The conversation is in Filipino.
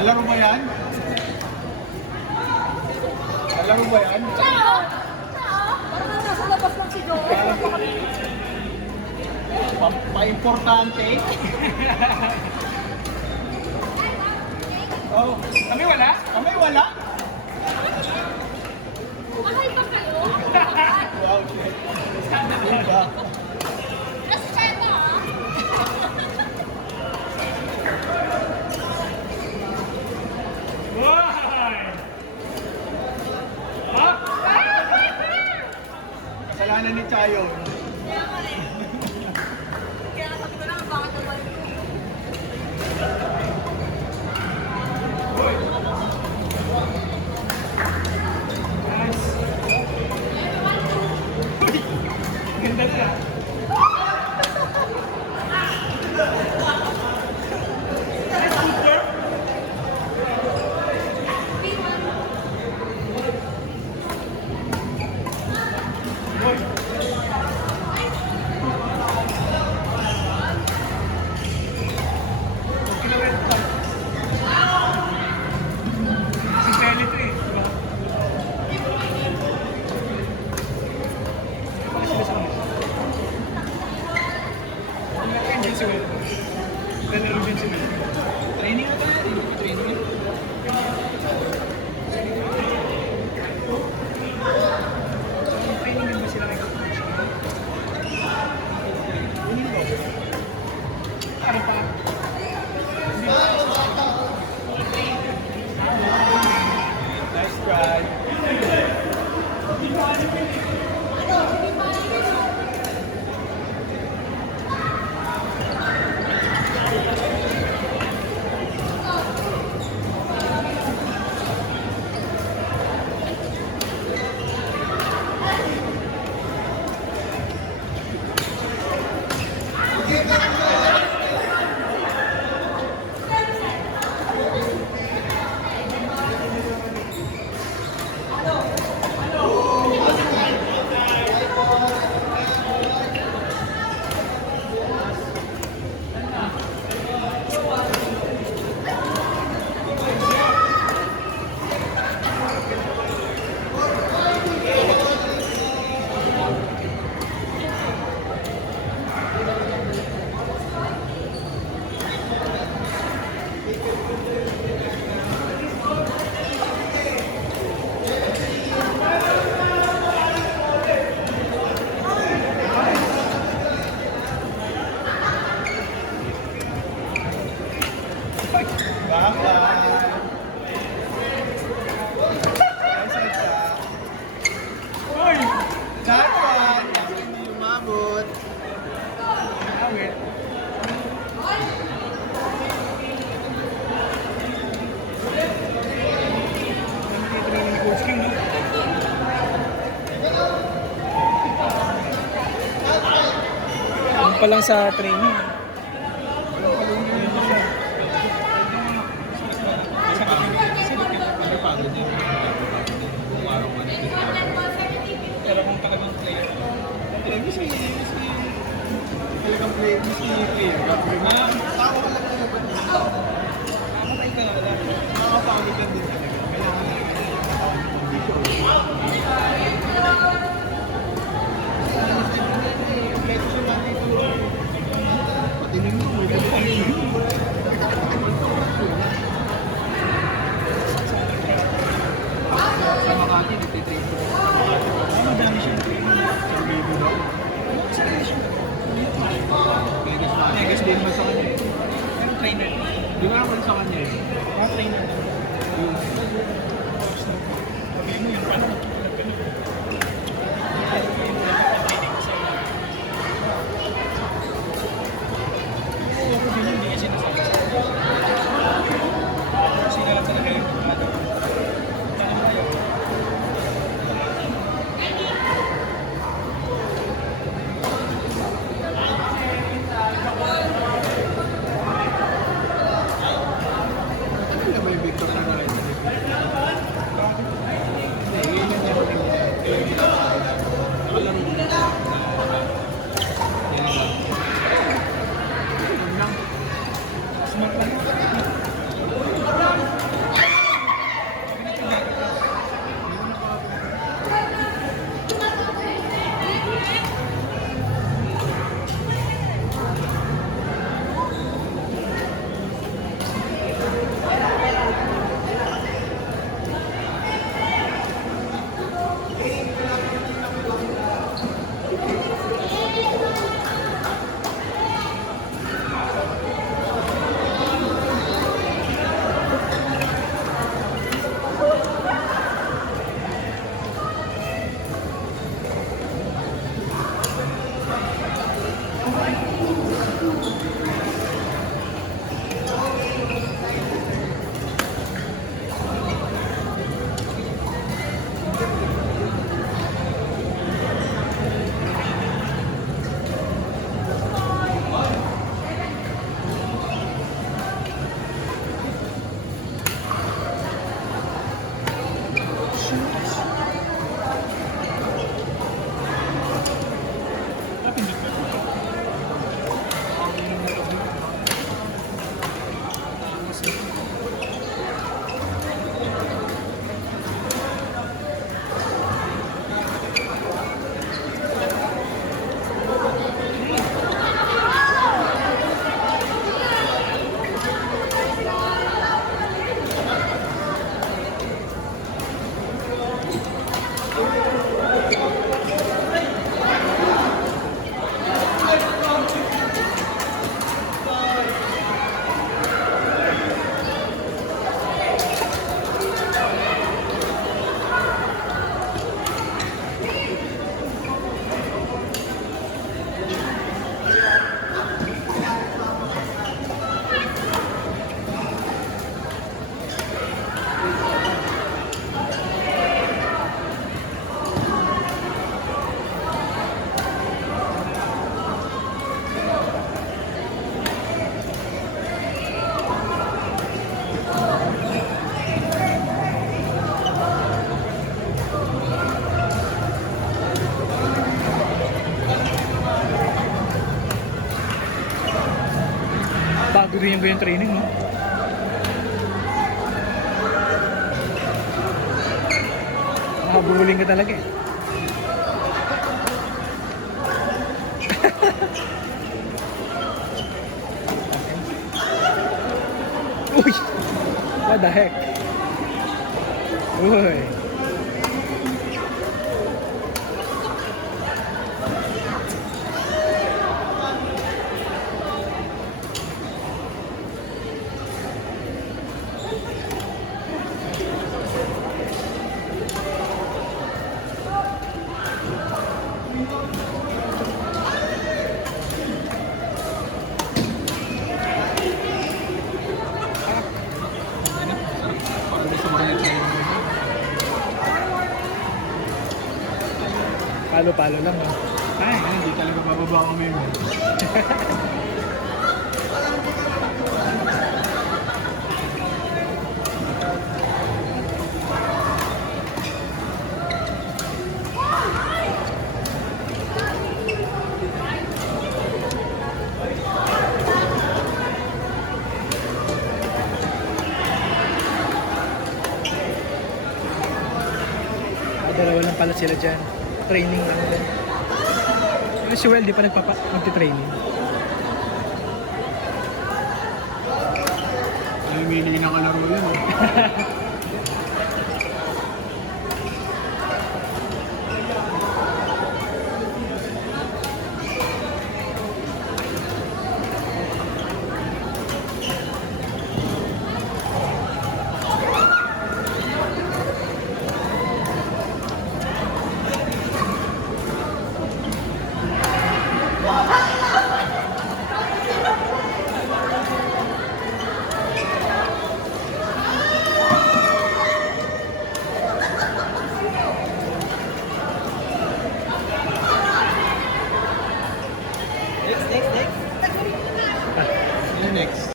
Alaro ba yan? Alaro ba yan? Ciao! Parang nasa labas ng sigaw. Pa-importante. Oh, Kami wala? kami wala. Mahal ba kayo? Wow, shit. Diba? Nasa China ah. Why? Up! Kasalanan ni Chayo. Kaya nga eh. Kaya sabi ko lang, bakit naman ito? Nice. Ganda siya. Si Kelly to eh. Diba? Baka sila sa kanila. Nag-end din si Will. Lalaro din si Will. Training na tayo. Hindi pa training. Training din ba sila nag-coach? Ano pa? Nice try. Uy! That one, hindi umabot. Awit. Training ni Coach King, no? Ano pa lang sa training? Pero kung talagang player, Talagang play, si player. Tao ka lang na ba't nakakatay ka nga lang. nakakapaulitan din talaga. Kailangan Flexion natin ito. Patinig mo, may patinig mo. Sa Makati, nagtitrain ko. Madami siyang training. Sa Bibo daw. Vegas din naman sa kanya eh. Yung trainer. Di ba naman sa kanya eh? Mga trainer. Yung Sabi mo yun, paano nagkikilag ka na? Oo, ako din hindi kasi nasabi sa akin. Kasi nga talaga yung ano. Tanong tayo. ano na may Victor na rin? Hindi, yun yung Ganyan ba yung training, no? Nakabuling ka talaga eh. Uy! What the heck? Uy! Palo-palo lang, no? Ay, hindi talaga bababa kami yun. Dalawa lang pala sila dyan. Training lang din. Pero si Well, di pa magti-training. Namimili ng kalaro yun.